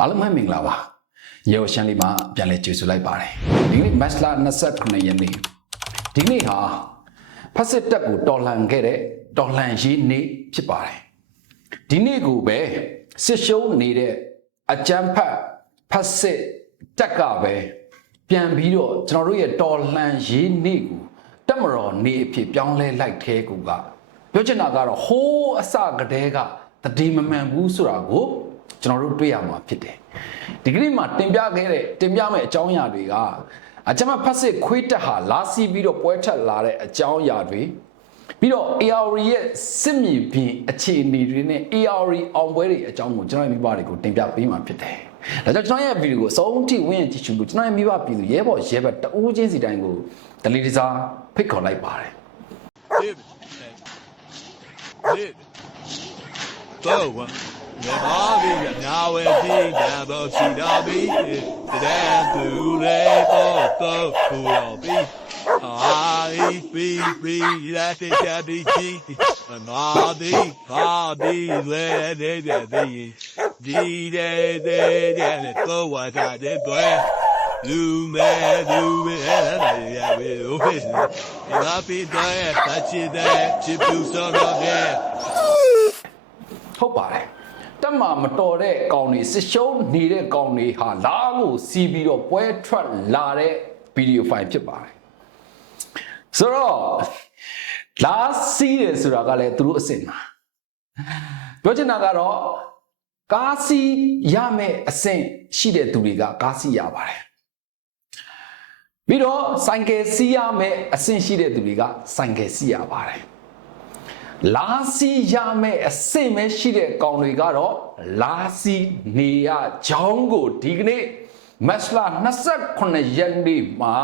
အားလုံးပဲမင်္ဂလာပါရေဝရှန်လေးမှာပြန်လဲကြိုဆိုလိုက်ပါတယ်ဒီနေ့မတ်လ29ရက်နေ့ဒီနေ့ဟာဖက်စစ်တပ်ကိုတော်လှန်ခဲ့တဲ့တော်လှန်ရေးနေ့ဖြစ်ပါတယ်ဒီနေ့ကိုပဲစစ်ရှုံးနေတဲ့အကြမ်းဖက်ဖက်စစ်တပ်ကပဲပြန်ပြီးတော့ကျွန်တော်တို့ရဲ့တော်လှန်ရေးနေ့ကိုတက်မတော်နေ့အဖြစ်ပြောင်းလဲလိုက်သေးကူကပြောချင်တာကတော့ဟိုးအစကတည်းကတတိမမှန်ဘူးဆိုတာကို ကျွန်တော်တို့တွေ့ရမှာဖြစ်တယ်ဒီကနေ့မှာတင်ပြခဲ့တဲ့တင်ပြမဲ့အကြောင်းအရာတွေကအကြမ်းဖက်စစ်ခွေးတက်ဟာလာစီပြီးတော့ပွဲထက်လာတဲ့အကြောင်းအရာတွေပြီးတော့ AR ရဲ့စစ်မြေပြင်အခြေအနေတွေနဲ့ AR အောင်ပွဲတွေအကြောင်းကိုကျွန်တော်ရဲ့မိဘတွေကိုတင်ပြပေးမှာဖြစ်တယ်ဒါကြောင့်ကျွန်တော်ရဲ့ဗီဒီယိုကိုအဆုံးထိဝင်ကြည့်ရှုလို့ကျွန်တော်ရဲ့မိဘပြည်သူရဲဘော်ရဲဘက်တဦးချင်းစီတိုင်းကိုဒလီတစားဖိတ်ခေါ်လိုက်ပါတယ် David. David. Go. Ne mavi ya nyawe di da bo si da bi da du le bo bo ku lo bi ai bi bi la te ta bi ji na di ha di le de de de di de de de le to wa da de dwe lu me lu me la ya we o fe na pi de ta chi de chi pu so ro de ဟုတ်ပါတယ် တက်မှာမတော်တဲ့ကောင်တွေစစ်ရှုံးနေတဲ့ကောင်တွေဟာလာကိုစီးပြီးတော့ပွဲထွက်လာတဲ့ဗီဒီယိုဖိုင်ဖြစ်ပါတယ်ဆိုတော့လာစီးတယ်ဆိုတာကလည်းသူတို့အစ်စ်မှာပြောချင်တာကတော့ကားစီးရမယ့်အဆင့်ရှိတဲ့သူတွေကကားစီးရပါတယ်ပြီးတော့ဆိုင်ကယ်စီးရမယ့်အဆင့်ရှိတဲ့သူတွေကဆိုင်ကယ်စီးရပါတယ် လာစီရမယ့်အစင်ပဲရှိတဲ့ကောင်တွေကတော့လာစီနေရကြောင်းကိုဒီကနေ့မတ်လ29ရက်နေ့မှာ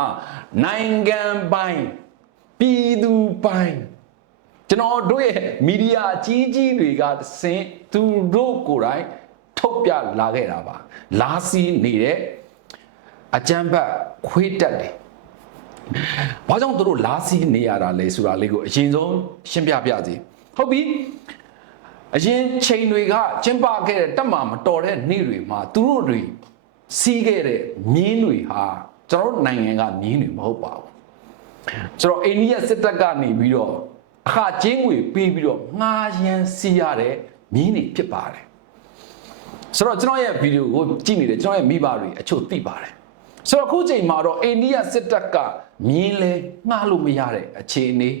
နိုင်ငံပိုင်ပြည်သူပိုင်ကျွန်တော်တို့ရဲ့မီဒီယာအကြီးကြီးတွေကစင်သူတို့ကိုယ်တိုင်ထုတ်ပြလာခဲ့တာပါ လာစီနေတဲ့အကြမ်းဖက်ခွေးတက်တယ် ဘာကြောင့်သူတို့လာစီနေရတာလဲဆိုတာလေးကိုအရင်ဆုံးရှင်းပြပြစီဟုတ်ပြီအရင်ချိန်တွေကကျင်းပခဲ့တဲ့တက်မှာမတော်တဲ့နေ့တွေမှာသူတို့တွေစီးခဲ့တဲ့မြင်းတွေဟာကျွန်တော်တို့နိုင်ငံကမြင်းတွေမဟုတ်ပါဘူးဆိုတော့အိန္ဒိယစစ်တပ်ကနေပြီးတော့အခါကျင်းငွေပေးပြီးတော့ငှားရမ်းစီးရတဲ့မြင်းတွေဖြစ်ပါတယ်ဆိုတော့ကျွန်တော်ရဲ့ဗီဒီယိုကိုကြည့်နေတယ်ကျွန်တော်ရဲ့မိဘတွေအချို့သိပါတယ် ဆိုတော့အခုချိန်မှာတော့အိန္ဒိယစစ်တပ်ကမြင်းလဲငှားလို့မရတဲ့အခြေအနေ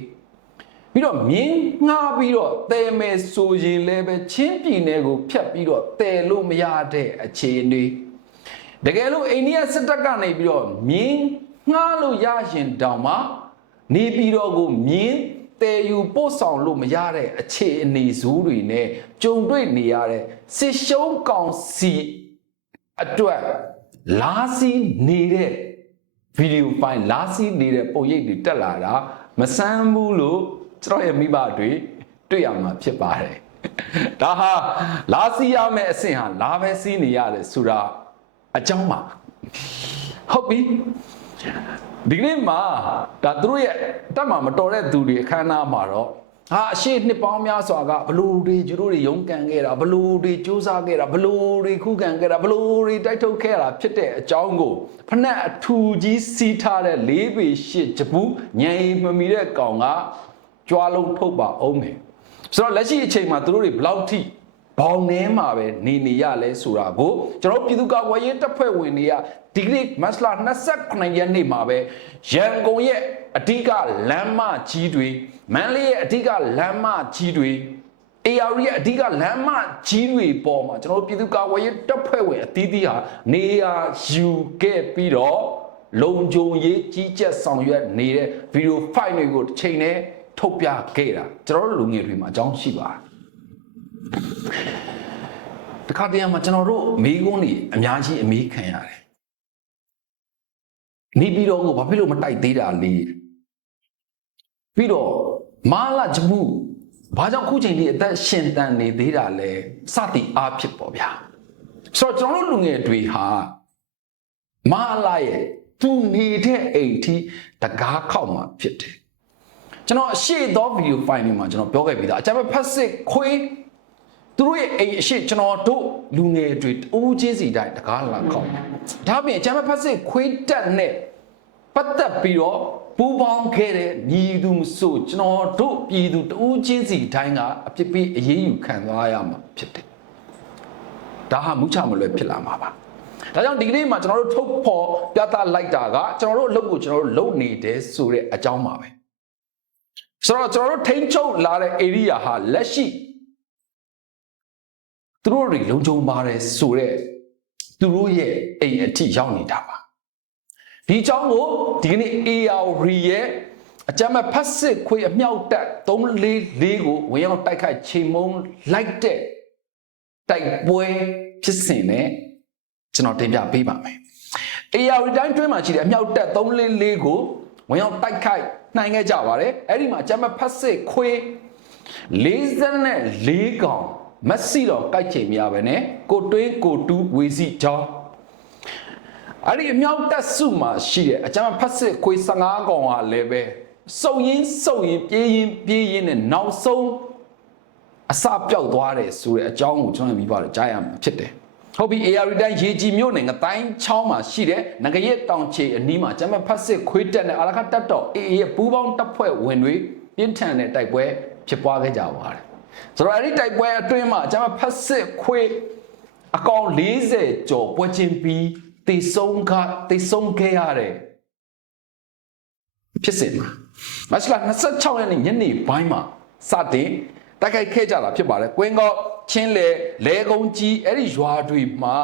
ပြီးတော့မြင်းငှားပြီးတော့တဲမယ်ဆိုရင်လည်းပဲချင်းပြည်နယ်ကိုဖျက်ပြီးတော့တဲလို့မရတဲ့အခြေအနေတကယ်လို့အိန္ဒိယစစ်တပ်ကနေပြီးတော့မြင်းငှားလို့ရရင်တောင်မှနေပြည်တော်ကိုမြင်းတဲယူပို့ဆောင်လို့မရတဲ့အခြေအနေဇူးတွေနဲ့ကြုံတွေ့နေရတဲ့စစ်ရှုံးကောင်စီအတွက် လာစီနေတဲ့ဗီဒီယိုဖိုင်လာစီနေတဲ့ပုံရိပ်တွေတက်လာတာမဆန်းဘူးလို့ကျွန်တော်ရဲ့မိဘတွေတွေ့ရမှာဖြစ်ပါတယ်ဒါဟာလာစီရမယ့်အဆင့်ဟာလာပဲစီးနေရတယ်ဆိုတာအကြောင်းပါဟုတ်ပြီဒီနေ့မှာဒါသူတို့ရဲ့တက်မှာမတော်တဲ့သူတွေအခမ်းအနားမှာတော့ ဟာအရှိနှစ်ပေါင်းများစွာကဘလူတွေကျတို့တွေရုန်းကန်ခဲ့တာဘလူတွေစူးစမ်းခဲ့တာဘလူတွေခုခံခဲ့တာဘလူတွေတိုက်ထုတ်ခဲ့တာဖြစ်တဲ့အကြောင်းကိုဖနက်အထူကြီးစီးထားတဲ့လေးပေရှစ်ဂျပူးညံမမီတဲ့ကောင်ကကြွားလုံးထုတ်ပါအောင်မယ်ဆိုတော့လက်ရှိအချိန်မှာသူတို့တွေဘလောက်ထိ ဘောင်ထဲမှာပဲနေနေရလဲဆိုတာကိုကျွန်တော်ပြည်သူ့ကာကွယ်ရေးတပ်ဖွဲ့ဝင်တွေကဒီကနေ့မတ်လ29ရက်နေ့မှာပဲရန်ကုန်ရဲ့အဓိကလမ်းမကြီးတွေမန္တလေးရဲ့အဓိကလမ်းမကြီးတွေ AR ရဲ့အဓိကလမ်းမကြီးတွေပေါ်မှာကျွန်တော်တို့ပြည်သူ့ကာကွယ်ရေးတပ်ဖွဲ့ဝင်အသီးသီးဟာနေရာယူခဲ့ပြီးတော့လုံခြုံရေးကြီးကြပ်ဆောင်ရွက်နေတဲ့ဗီဒီယိုဖိုင်တွေကိုတစ်ချိန်နဲ့ထုတ်ပြခဲ့တာကျွန်တော်တို့လူငယ်တွေမှာအကြောင်းရှိပါတယ် တခါတည်းမှာကျွန်တော်တို့မိကုန်းတွေအများကြီးအမေးခံရတယ်နေပြီးတော့ကိုဘာဖြစ်လို့မတိုက်သေးတာလဲပြီးတော့မာလာဂျမှုဘာကြောင့်ခုချိန်ကြီးအသက်ရှင်တန်နေသေးတာလဲစသည်အားဖြစ်ပေါ့ဗျာဆိုတော့ကျွန်တော်တို့လူငယ်တွေဟာမာလာရဲ့သူနေတဲ့အိမ်ထိတကားခောက်မှာဖြစ်တယ်ကျွန်တော်အရှိသောဗီဒီယိုဖိုင်တွေမှာကျွန်တော်ပြောခဲ့ပြီးသားအကြမ်းဖက်ဖက်စစ်ခွေး သူတို့ရဲ့အိမ်အရှိကျွန်တော်တို့လူငယ်တွေအိုးချင်းစီတိုင်းတကားလာခေါင်းဒါပြင်အချမ်းဖတ်စစ်ခွေးတက်နဲ့ပတ်သက်ပြီးတော့ပူပေါင်းခဲ့တဲ့ညီသူမဆိုကျွန်တော်တို့ပြည်သူတူးချင်းစီတိုင်းကအဖြစ်ပြီးအရေးယူခံသွားရမှာဖြစ်တယ်ဒါဟာမူချမလွယ်ဖြစ်လာမှာပါဒါကြောင့်ဒီကနေ့မှာကျွန်တော်တို့ထုတ်ဖော်ပြသလိုက်တာကကျွန်တော်တို့အလုပ်ကိုကျွန်တော်တို့လုပ်နေတယ်ဆိုတဲ့အကြောင်းပါပဲဆိုတော့ကျွန်တော်တို့ထိန်းချုပ်လာတဲ့ area ဟာလက်ရှိ သူတို့တွေလုံခြုံပါတယ်ဆိုတော့သူတို့ရဲ့အိမ်အထိရောက်နေတာပါဒီအကြောင်းကိုဒီကနေ့ AR ရဲ့အကြမ်းမဲ့ဖတ်စစ်ခွေအမြောက်တက်344ကိုဝင်ရောက်တိုက်ခိုက်ချိန်မုံလိုက်တဲ့တိုက်ပွဲဖြစ်စဉ်နဲ့ကျွန်တော်တင်ပြပေးပါမယ်။ AR တိုင်းတွင်းမှာရှိတဲ့အမြောက်တက်344ကိုဝင်ရောက်တိုက်ခိုက်နိုင်ခဲ့ကြပါတယ်။အဲ့ဒီမှာအကြမ်းမဲ့ဖတ်စစ်ခွေ44ကောင် မက်ဆီတော့ကြိုက်ချိန်မရပဲနဲ့ကိုတွင်းကိုတူးဝေစီချောင်းအဲ့ဒီအမြောက်တက်စုမှာရှိတဲ့အကြမ်းဖတ်စစ်ခွေ15ကောင်ဟာလည်းပဲစုံရင်းစုံရင်ပြေးရင်ပြေးရင်နဲ့နောက်ဆုံးအစပြောက်သွားတယ်ဆိုတဲ့အကြောင်းကိုကျွန်တော်မိပါတယ်ကြားရမှာဖြစ်တယ်ဟုတ်ပြီ AR တိုင်းရေကြီးမြို့နယ်ငတိုင်းချောင်းမှာရှိတဲ့ငကရက်တောင်ချေအနီးမှာကျမ်းမဖတ်စစ်ခွေးတက်နဲ့အာရခတက်တော် AA ရဲ့ပူးပေါင်းတပ်ဖွဲ့ဝင်တွေပြင်းထန်တဲ့တိုက်ပွဲဖြစ်ပွားခဲ့ကြပါတယ် ဆိုတော့အဲ့ဒီတိုက်ပွဲအတွင်းမှာကျမ်းမဖတ်စစ်ခွေးအကောင်40ကျော်ပွဲချင်းပြီးတေဆုံးကတေဆုံးခဲ့ရတဲ့ဖြစ်စဉ်မှာမတ်လ26ရက်နေ့ညနေပိုင်းမှာစတင်တိုက်ခိုက်ခဲ့ကြတာဖြစ်ပါတယ်။ကွင်းကောက်ချင်းလေလဲကုန်းကြီးအဲ့ဒီရွာတွေမှာ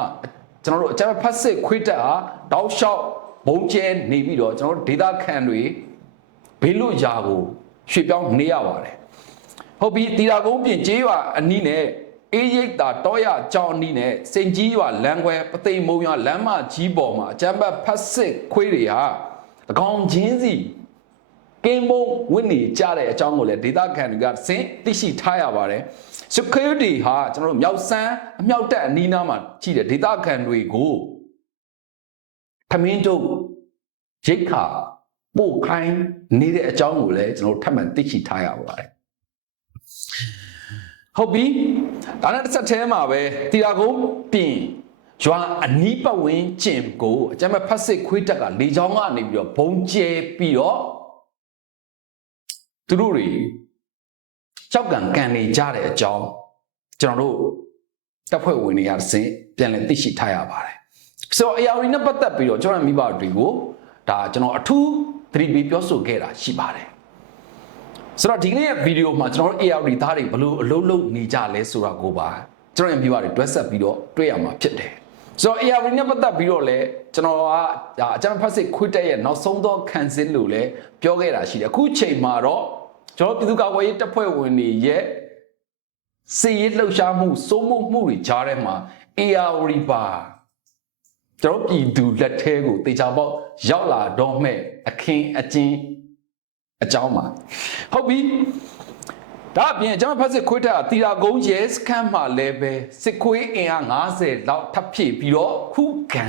ကျွန်တော်တို့အကြမ်းဖတ်စစ်ခွေးတက်ဟာတောက်လျှောက်ဘုံကျဲနေပြီးတော့ကျွန်တော်တို့ဒေတာခန်တွေဘေးလွတ်ရာကိုရွှေ့ပြောင်းနေရပါတယ်။ ဟုတ်ပြီတီတာကုန်းပြင်ကျေးရွာအနီးနဲ့အေးရိတ်တာတောရကြောင်းအနီးနဲ့စိန်ကြီးရွာလမ်းခွဲပသိမ်မုံရွာလမ်းမကြီးပေါ်မှာအကြမ်းဖတ်ဖတ်စစ်ခွေးတွေဟာအကောင်ချင်းစီကင်းဘုံဝင်းနေကြတဲ့အကြောင်းကိုလည်းဒေတာခန်တွေကစင်သိရှိထားရပါတယ်။ security ဟာကျွန်တော်တို့မြောက်ဆန်းအမြောက်တက်အနီးနားမှာရှိတဲ့ဒေတာခန်တွေကိုထမင်းတို့ရိတ်ခါပို့ခိုင်းနေတဲ့အကြောင်းကိုလည်းကျွန်တော်တို့ထပ်မံသိရှိထားရပါတယ်။ ဟုတ်ပြီဒါနဲ့တစ်ဆက်တည်းမှာပဲတီရာကုန်းပြင်ရွာအနီးပတ်ဝန်းကျင်ကိုအကြမ်းဖက်ဖတ်စစ်ခွေးတက်ကလေချောင်းကနေပြီးတော့ဘုံကျဲပြီးတော့သူတို့တွေကြောက်ကန်ကန်နေကြတဲ့အကြောင်းကျွန်တော်တို့တပ်ဖွဲ့ဝင်တွေကစင်ပြန်လည်သိရှိထားရပါတယ်ဆိုတော့ AR နဲ့ပတ်သက်ပြီးတော့ကျွန်တော်မိဘတွေကိုဒါကျွန်တော်အထူးသတိပေးပြောဆိုခဲ့တာရှိပါတယ် ဆိုတော့ဒီကနေ့ရဲ့ဗီဒီယိုမှာကျွန်တော်တို့ AR သားတွေဘလို့အလုံးလုံးနေကြလဲဆိုတာကိုပါကျွန်တော်ရဲ့မိဘတွေတွဲဆက်ပြီးတော့တွေ့ရမှာဖြစ်တယ်ဆိုတော့ AR နဲ့ပတ်သက်ပြီးတော့လည်းကျွန်တော်ကဒါအကြမ်းဖက်စစ်ခွတ်တဲ့ရဲ့နောက်ဆုံးသောခံစင်းလို့လည်းပြောခဲ့တာရှိတယ်အခုချိန်မှာတော့ကျွန်တော်ပြည်သူ့ကာကွယ်ရေးတပ်ဖွဲ့ဝင်တွေရဲ့စီရေးလှုပ်ရှားမှုစိုးမိုးမှုတွေကြားထဲမှာ AR ပါကျွန်တော်ပြည်သူလက်ထဲကိုတေချာပေါက်ရောက်လာတော့မဲ့အခင်းအကျင်း အကြောင်းပါဟုတ်ပြီဒါအပြင်ကျွန်တော်ဖက်စစ်ခွေးတက်တီရာကုန်းရဲစခန်းမှာလည်းပဲစစ်ခွေးအင်အား90လောက်ထပ်ဖြည့်ပြီးတော့ခုခံ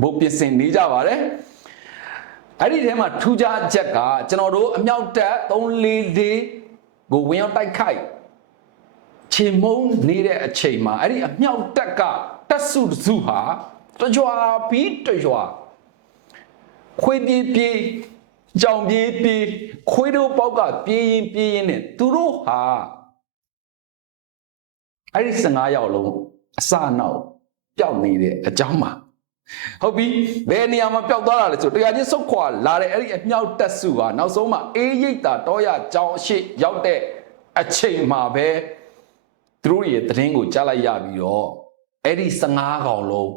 ဘို့ပြင်ဆင်နေကြပါတယ်အဲ့ဒီထဲမှာထူးခြားချက်ကကျွန်တော်တို့အမြောက်တက်344ကိုဝင်ရောက်တိုက်ခိုက်ချေမုံနေတဲ့အချိန်မှာအဲ့ဒီအမြောက်တက်ကတက်စုတစုဟာတကြွာပြီးတကြွာခွေးပြေးပြေး ကြောင်ပြေးပြေးခွေးတို့ပေါက်ကပြေးရင်ပြေးရင်နဲ့သူတို့ဟာအဲ့ဒီ15ယောက်လုံးအစအနောက်ပျောက်နေတဲ့အကြောင်းမှာဟုတ်ပြီဘယ်နေရာမှာပျောက်သွားတာလဲဆိုတရားချင်းစုတ်ခွာလာတဲ့အဲ့ဒီအမြောက်တက်စုဟာနောက်ဆုံးမှာအေးရိတ်တာတောရကြောင်အရှိရောက်တဲ့အချိန်မှာပဲသူတို့ရဲ့သတင်းကိုကြားလိုက်ရပြီးတော့အဲ့ဒီ15ကောင်လုံး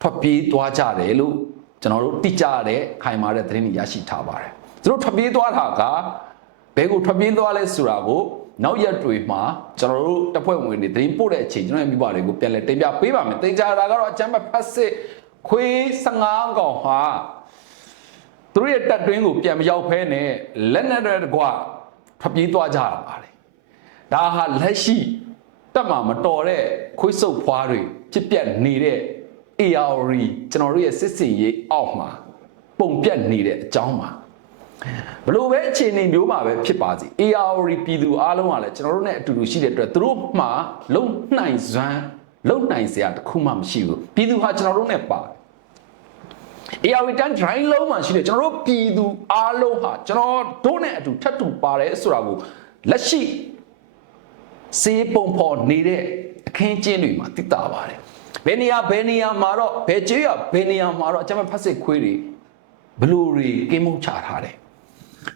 ထွက်ပြေးသွားကြတယ်လို့ ကျွန်တော်တို့တိကျတဲ့ခိုင်မာတဲ့သတင်းတွေရရှိထားပါတယ်သူတို့ထွက်ပြေးသွားတာကဘဲကိုထွက်ပြေးသွားလဲဆိုတာကိုနောက်ရက်တွေမှာကျွန်တော်တို့တပ်ဖွဲ့ဝင်တွေသတင်းပို့တဲ့အချိန်ကျွန်တော်ရဲ့မိဘတွေကိုပြန်လည်တင်ပြပေးပါမယ်တင်ကြတာကတော့အချမ်းဘတ်ဖတ်စစ်ခွေး15ကောင်ဟာသူတို့ရဲ့တပ်တွင်းကိုပြန်မရောက်ဖဲနဲ့လက်နက်တွေတကွထွက်ပြေးသွားကြတာပါလေဒါဟာလက်ရှိတက်မှာမတော်တဲ့ခွေးစုပ်ဖွားတွေဖြစ်ပျက်နေတဲ့ AR ကျွန်တော်တို့ရဲ့စစ်စင်ရေးအောက်မှာပုံပြတ်နေတဲ့အကြောင်းပါဘလို့ပဲအခြေအနေမျိုးမှာပဲဖြစ်ပါစေ AR ပြည်သူအားလုံးကလည်းကျွန်တော်တို့နဲ့အတူတူရှိတဲ့အတွက်သူတို့မှလုံနိုင်စွမ်းလုံနိုင်စရာတစ်ခုမှမရှိဘူးပြည်သူဟာကျွန်တော်တို့နဲ့ပါတယ် AR တန်း drive လုံးမှာရှိတယ်ကျွန်တော်တို့ပြည်သူအားလုံးဟာကျွန်တော်တို့နဲ့အတူထပ်တူပါတယ်ဆိုတာကိုလက်ရှိစေပုံဖော်နေတဲ့အခင်းကျင်းတွေမှာသိတာပါတယ် ဘယ်နေရာဘယ်နေရာမှာတော့ဘယ်ကျေးရဘယ်နေရာမှာတော့အကြမ်းဖက်ဖက်စစ်ခွေးတွေဘလူတွေကင်းမုတ်ချထားတယ်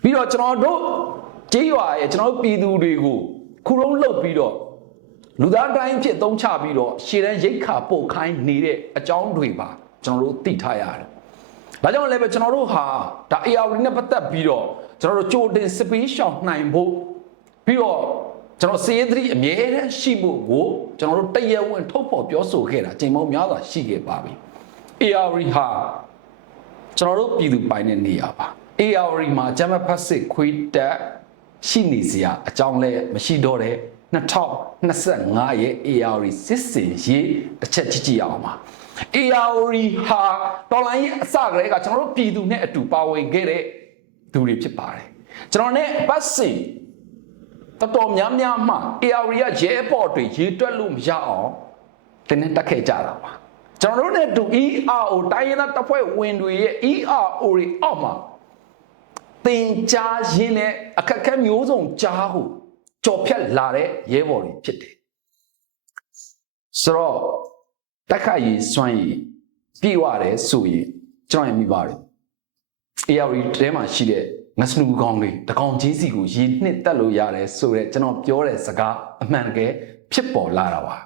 ပြီးတော့ကျွန်တော်တို့ကျေးရွာရဲ့ကျွန်တော်တို့ပြည်သူတွေကိုခုလုံးလှုပ်ပြီးတော့လူသားတိုင်းဖြစ်သုံးချပြီးတော့ရှေ့တန်းရိတ်ခါပို့ခိုင်းနေတဲ့အကြောင်းတွေပါကျွန်တော်တို့သိထားရတယ်။ဒါကြောင့်လည်းပဲကျွန်တော်တို့ဟာဒါ AR နဲ့ပတ်သက်ပြီးတော့ကျွန်တော်တို့ကြိုတင်စပီးရှောင်နိုင်ဖို့ပြီးတော့ ကျွန်တော်စေးသတိအမြဲတမ်းရှိဖို့ကိုကျွန်တော်တို့တရဝင်ထုတ်ဖော်ပြောဆိုခဲ့တာချိန်ပေါင်းများစွာရှိခဲ့ပါပြီ။ AR ဟာကျွန်တော်တို့ပြည်သူပိုင်တဲ့နေရာပါ AR မှာဂျမတ်ဖတ်စစ်ခွေးတက်ရှိနေစရာအကြောင်းလဲမရှိတော့တဲ့2025ရဲ့ AR စစ်စင်ရေးတစ်ချက်ကြည့်ကြည့်အောင်ပါ AR ဟာတော်လိုင်းရဲ့အစကတည်းကကျွန်တော်တို့ပြည်သူနဲ့အတူပါဝင်ခဲ့တဲ့သူတွေဖြစ်ပါတယ်ကျွန်တော်နဲ့ပတ်စင် တော်တော်များများမှ AR ရရဲပေါ်တွေရေးတွက်လို့မရအောင်တင်းနဲ့တက်ခဲ့ကြတာပါကျွန်တော်တို့နဲ့တူ ERO တိုင်းရင်းသားတပ်ဖွဲ့ဝင်တွေရဲ့ ERO တွေအောက်မှာတင်ကြားရင်းနဲ့အခက်အခဲမျိုးစုံကြားကိုကြော်ဖြတ်လာတဲ့ရဲဘော်တွေဖြစ်တယ်ဆိုတော့တက်ခတ်ရေးစွမ်းရည်ပြည့်ဝတယ်ဆိုရင်ကျွန်တော်ရမိပါတယ် AR တဲမှာရှိတဲ့ ငစနူကောင်းလေးတကောင်ကြီးစီကိုရေနှစ်တက်လို့ရတယ်ဆိုတော့ကျွန်တော်ပြောတဲ့စကားအမှန်တကယ်ဖြစ်ပေါ်လာတာပါ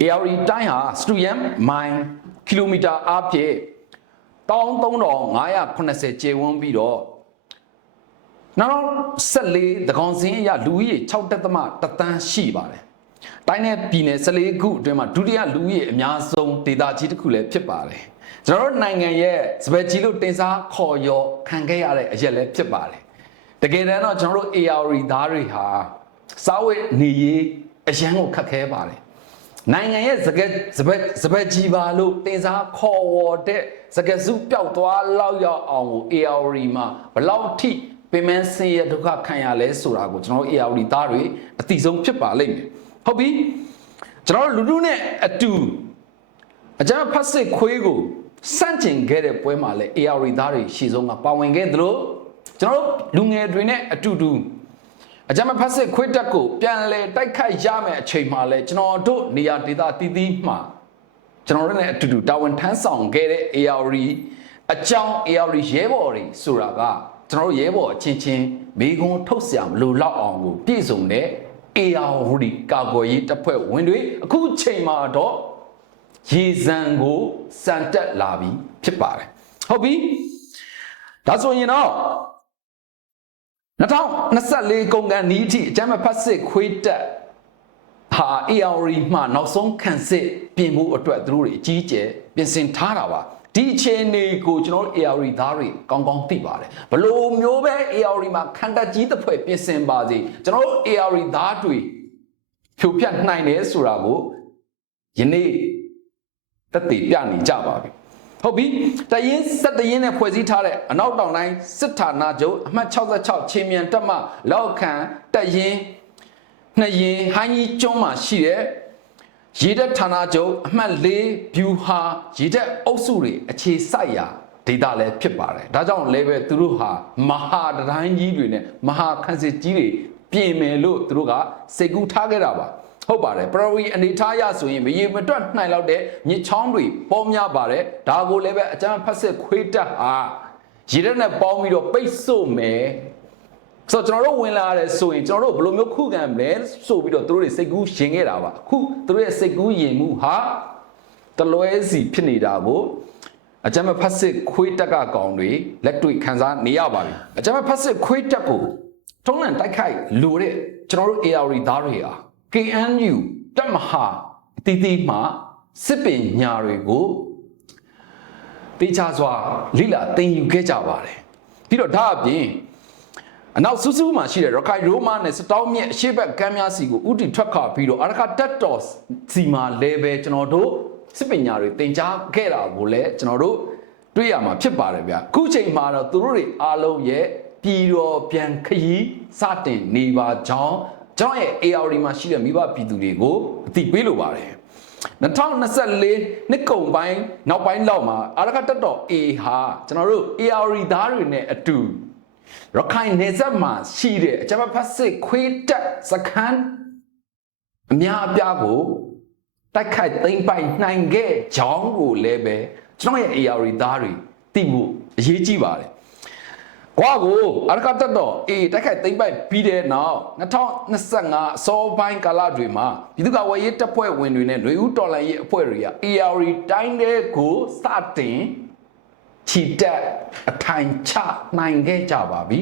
AR တိုင်းဟာစတူယမ်မိုင်ကီလိုမီတာအဖြစ်13580ကျေဝန်းပြီးတော့နောက်14တကောင်စင်းအရလူကြီး6တက်သမတသန်းရှိပါတယ်တိုင်းနယ်ပြည်နယ်14ခုအတွင်းမှာဒုတိယလူကြီးအများဆုံးဒေသကြီးတစ်ခုလည်းဖြစ်ပါတယ် ကျွန်တော်တို့နိုင်ငံရဲ့စပယ်ကြီးလို့တင်စားခေါ်ရောခံခဲ့ရတဲ့အရက်လည်းဖြစ်ပါတယ်တကယ်တမ်းတော့ကျွန်တော်တို့ AR သားတွေဟာစားဝတ်နေရေးအရန်ကိုခက်ခဲပါတယ်နိုင်ငံရဲ့စကက်စပက်စပက်ကြီးပါလို့တင်စားခေါ်ဝေါ်တဲ့စကက်စုပျောက်သွားလောက်ရောက်အောင်ကို AR မှာဘလောက်ထိပင်မဆင်းရဲဒုက္ခခံရလဲဆိုတာကိုကျွန်တော်တို့ AR သားတွေအသိဆုံးဖြစ်ပါလိမ့်မယ်ဟုတ်ပြီကျွန်တော်တို့လူလူနဲ့အတူအကြမ်းဖတ်စစ်ခွေးကို စန့်ကျင်ခဲ့တဲ့ပွဲမှာလဲ AR သားတွေရှေ့ဆုံးကပါဝင်ခဲ့သလိုကျွန်တော်တို့လူငယ်တွေနဲ့အတူတူအကြမ်းဖတ်စစ်ခွေးတက်ကိုပြန်လဲတိုက်ခိုက်ရမယ့်အချိန်မှာလဲကျွန်တော်တို့နေရာဒေသတည်တည်မှာကျွန်တော်တို့နဲ့အတူတူတာဝန်ထမ်းဆောင်ခဲ့တဲ့ AR အကြောင်း AR ရဲဘော်တွေဆိုတာကကျွန်တော်တို့ရဲဘော်အချင်းချင်းမိကုံထုတ်ဆရာမလို့လောက်အောင်ကို ပြည့်စုံတဲ့ AR ကာကွယ်ရေးတပ်ဖွဲ့ဝင်တွေအခုချိန်မှာတော့ ရေစံကိုစံတက်လာပြီဖြစ်ပါတယ်ဟုတ်ပြီဒါဆိုရင်တော့2024ကုန်ကန်နီးအထိအကြမ်းဖက်စစ်ခွေးတက်ဟာ AR မှနောက်ဆုံးခံစစ်ပြင်ဖို့အတွက်သူတို့တွေအကြီးအကျယ်ပြင်ဆင်ထားတာပါဒီအခြေအနေကိုကျွန်တော်တို့ AR သားတွေကောင်းကောင်းသိပါတယ်ဘလို့မျိုးပဲ AR မှာခံတက်ကြီးတစ်ဖွဲ့ပြင်ဆင်ပါစေကျွန်တော်တို့ AR သားတွေဖြိုပြတ်နိုင်တယ်ဆိုတာကိုယနေ့ တက်တည်ပြနေကြပါပြီဟုတ်ပြီတရင်စက်တရင်နဲ့ဖွဲ့စည်းထားတဲ့အနောက်တောင်တိုင်းစစ်ဌာနချုပ်အမှတ်66ချင်းမြန်တက်မှလောက်ခံတရင်နှစ်ရင်ဟိုင်းကြီးကျွန်းမှာရှိတဲ့ရေတပ်ဌာနချုပ်အမှတ်၄ဘျူဟာရေတပ်အုပ်စုတွေအခြေစိုက်ရာဒေတာလည်းဖြစ်ပါတယ်ဒါကြောင့်လည်းပဲသူတို့ဟာမဟာတိုင်းကြီးတွေနဲ့မဟာခန်းစစ်ကြီးတွေပြင်မယ်လို့သူတို့ကစိတ်ကူးထားခဲ့တာပါ ဟုတ်ပါတယ်ပရဝီအနေထားရဆိုရင်မရေမတွက်နိုင်လောက်တဲ့မြစ်ချောင်းတွေပေါ်များပါတယ်ဒါကိုလည်းပဲအကျမ်းဖတ်စစ်ခွေးတက်ဟာရေတက်နဲ့ပေါင်းပြီးတော့ပိတ်ဆို့မယ်ဆိုတော့ကျွန်တော်တို့ဝင်လာရတယ်ဆိုရင်ကျွန်တော်တို့ဘယ်လိုမျိုးခုခံမလဲဆိုပြီးတော့သူတို့တွေစိတ်ကူးရင်ခဲ့တာပါအခုသူတို့ရဲ့စိတ်ကူးရင်မှုဟာတလွဲစီဖြစ်နေတာကိုအကြမ်းဖက်စစ်ခွေးတက်ကကောင်တွေလက်တွေ့ခံစားနေရပါပြီအကြမ်းဖက်စစ်ခွေးတက်ကိုထုံးလန်တိုက်ခိုက်လို့တဲ့ကျွန်တော်တို့ AR သားတွေဟာ KNU တက်မဟာအတီးတီးမှစစ်ပင်ညာတွေကိုတေချာစွာလိလာတင်ယူခဲ့ကြပါတယ်ပြီးတော့ဒါအပြင်အနောက်စူးစူးမှာရှိတဲ့ရခိုင်ရိုးမာနဲ့စတောင်းမြက်အရှိဘက်ကမ်းများစီကိုဥတီထွက်ခါပြီးတော့အရခတက်တော်စီမှာလဲပဲကျွန်တော်တို့စစ်ပညာတွေတင် जा ခဲ့တာကိုလည်းကျွန်တော်တို့တွေ့ရမှာဖြစ်ပါတယ်ဗျအခုချိန်မှာတော့သူတို့တွေအားလုံးရဲ့ပြည်တော်ပြန်ခရီးစတင်နေပါကြောင်း ကျွန်တော်ရဲ့ AR မှာရှိတဲ့မိဘပြည်သူတွေကိုအသိပေးလိုပါတယ်2024နှစ်ကုန်ပိုင်းနောက်ပိုင်းလောက်မှာအာရကတက်တော် A ဟာကျွန်တော်တို့ AR သားတွေနဲ့အတူရခိုင်နေဆက်မှာရှိတဲ့အကြမ်းဖက်စစ်ခွေးတက်စခန်းအများအပြားကိုတိုက်ခိုက်သိမ်းပိုက်နိုင်ခဲ့ကြောင်းကိုလည်းပဲကျွန်တော်ရဲ့ AR သားတွေသိဖို့အရေးကြီးပါတယ်။ ကွာကိုအရကတက်တော့အေးတိုက်ခိုက်သိမ်းပိုက်ပြီးတဲ့နောက်2025အစောပိုင်းကာလတွေမှာပြည်သူ့ကာကွယ်ရေးတပ်ဖွဲ့ဝင်တွေနဲ့ຫນွေဦးတော်လှန်ရေးအဖွဲ့တွေက AR တိုင်းတဲ့ကိုစတင် ချီတက်အထိုင်ချနိုင်ခဲ့ကြပါပြီ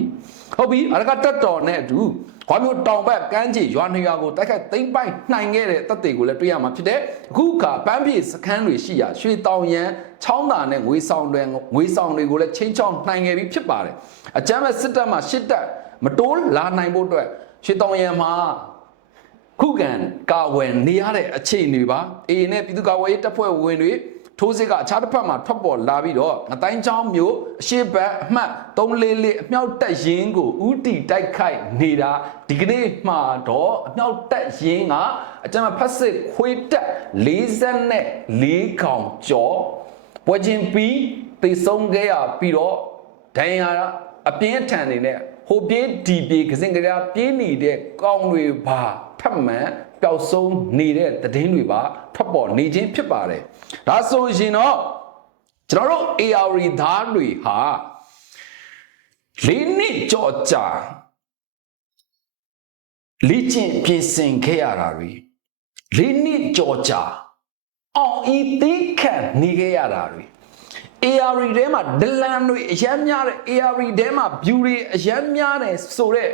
ဟုတ်ပြီအရကတက်တော်နဲ့အတူခွာမျိုးတောင်ဘက်ကမ်းခြေရွာနေရွာကိုတိုက်ခိုက်သိမ်းပိုက်နိုင်ခဲ့တဲ့တပ်တွေကိုလည်းတွေ့ရမှာဖြစ်တဲ့အခုကပန်းပြေစခန်းတွေရှိရာရွှေတောင်ရန်ချောင်းသာနဲ့ငွေဆောင်တွေငွေဆောင်တွေကိုလည်းချင်းချောင်းနိုင်ခဲ့ပြီဖြစ်ပါတယ်အကြမ်းမဲ့စစ်တပ်မှာရှစ်တပ်မတိုးလာနိုင်ဖို့အတွက်ရွှေတောင်ရန်မှာခုခံကာဝယ်နေရတဲ့အခြေအနေပါအေနဲ့ပြည်သူ့ကာဝယ်ရေးတပ်ဖွဲ့ဝင်တွေ ထိုးစစ်ကအခြားတစ်ဖက်မှာထွက်ပေါ်လာပြီးတော့ငတိုင်းချောင်းမျိုးအရှိတ်ဘက်အမှတ်344အမြောက်တက်ရင်ကိုဥတီတိုက်ခိုက်နေတာဒီကနေ့မှတော့အမြောက်တက်ရင်ကအကြမ်းဖက်စစ်ခွေးတက်44កောင်ကျော်ပွဲချင်းပြီးတိတ်ဆုံးခဲ့ရပြီးတော့ဒဏ်ရာအပြင်းထန်နေနဲ့ဟိုပြေးဒီပြေးကစင်ကရာပြေးနေတဲ့ကောင်းတွေပါထပ်မံ ပျောက်ဆုံးနေတဲ့သတင်းတွေပါထွက်ပေါ်နေခြင်းဖြစ်ပါတယ်ဒါဆိုရင်တော့ကျွန်တော်တို့ AR သားတွေဟာလေးနှစ်ကြော်ကြာလေ့ကျင့်ပြင်ဆင်ခဲ့ရတာတွေလေးနှစ်ကြော်ကြာအောင်ဤသိခံနေခဲ့ရတာတွေ AR ထဲမှာဒလန်တွေအရမ်းများတဲ့ AR ထဲမှာ view တွေအရမ်းများတယ်ဆိုတော့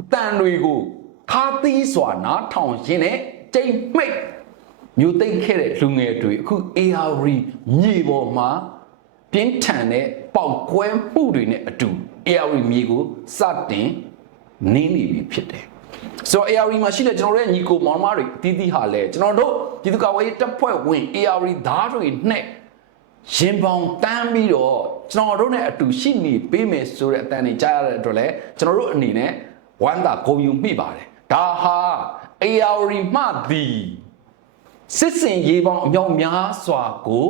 အတန်တွေကို ခါသီးစွာနားထောင်ရင်းနဲ့တိတ်မိတ်မျိုးသိမ့်ခဲ့တဲ့လူငယ်တွေအခု AR မြေပေါ်မှာပြင်းထန်တဲ့ပေါက်ကွဲမှုတွေနဲ့အတူ AR မြေကိုစတင်နင်းနေပြီဖြစ်တယ်ဆိုတော့ AR မှာရှိတဲ့ကျွန်တော်တို့ရဲ့ညီကိုမောင်မတွေအသီးသီးဟာလဲကျွန်တော်တို့ပြည်သူ့ကာကွယ်ရေးတပ်ဖွဲ့ဝင် AR ဓာတ်တွေနဲ့ရင်ပေါင်တန်းပြီးတော့ကျွန်တော်တို့ ਨੇ အတူရှိနေပေးမယ်ဆိုတဲ့အတန်တွေကြားရတဲ့အတွက်လည်းကျွန်တော်တို့အနေနဲ့ဝမ်းသာဂုဏ်ယူမိပါတယ် ဒါဟာ AR မှသည်စစ်စင်ရေးပေါင်းအမြောက်များစွာကို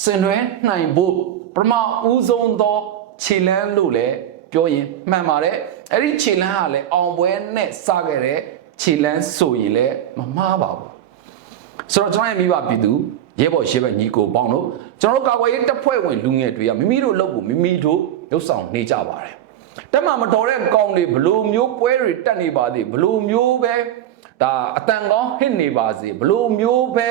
ဆင်နွှဲနိုင်ဖို့ပထမဦးဆုံးသောခြေလမ်းလို့လည်းပြောရင်မှန်ပါတယ်အဲ့ဒီခြေလမ်းဟာလည်းအောင်ပွဲနဲ့စခဲ့တဲ့ခြေလမ်းဆိုရင်လည်းမမှားပါဘူးဆိုတော့ကျွန်တော်ရဲ့မိဘပြည်သူရဲဘော်ရှေ့ဘက်ညီကိုပေါင်းတို့ကျွန်တော်တို့ကာကွယ်ရေးတပ်ဖွဲ့ဝင်လူငယ်တွေကမိမိတို့လုပ်ကိုမိမိတို့လှုပ်ဆောင်နေကြပါတယ် တက်မှမတော်တဲ့ကောင်တွေဘလို့မျိုးပွဲတွေတက်နေပါသေးဘလို့မျိုးပဲဒါအတန်ကောင်းဟစ်နေပါစေဘလို့မျိုးပဲ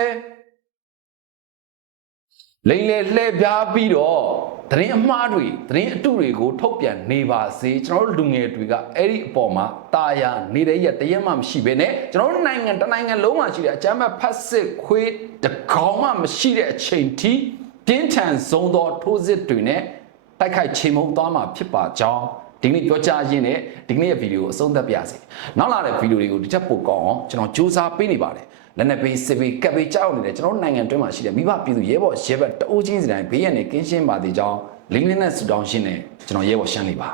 လိမ့်လေလှည့်ပြားပြီးတော့သတင်းအမှားတွေသတင်းအတုတွေကိုထုတ်ပြန်နေပါစေကျွန်တော်တို့လူငယ်တွေကအဲ့ဒီအပေါ်မှာတာယာနေတဲ့ရက်တရက်မှမရှိဘဲနဲ့ကျွန်တော်တို့နိုင်ငံတစ်နိုင်ငံလုံးမှာရှိတဲ့အကြမ်းဖက်ဖက်စစ်ခွေးတကောင်မှမရှိတဲ့အချိန်ထိပြင်းထန်ဆုံးသောထိုးစစ်တွေနဲ့တိုက်ခိုက်ချိန်မုံသွားမှာဖြစ်ပါကြောင်း ဒီနေ့ပြောကြားရင်းနဲ့ဒီနေ့ရဲ့ဗီဒီယိုကိုအဆုံးသတ်ပြစေနောက်လာတဲ့ဗီဒီယိုတွေကိုဒီချက်ပို့ကောင်းအောင်ကျွန်တော်စူးစမ်းပေးနေပါတယ်လက်နက်ပေးစစ်ပေးကပ်ပေးကြောက်နေတဲ့ကျွန်တော်တို့နိုင်ငံတွင်းမှာရှိတဲ့မိဘပြည်သူရဲဘော်ရဲဘက်တအိုးချင်းစီတိုင်းဘေးရန်နေကင်းရှင်းပါသေးကြောင်းလင်းလင်းနဲ့ဆူတောင်းရှင်းနေကျွန်တော်ရဲဘော်ရှမ်းလေးပါ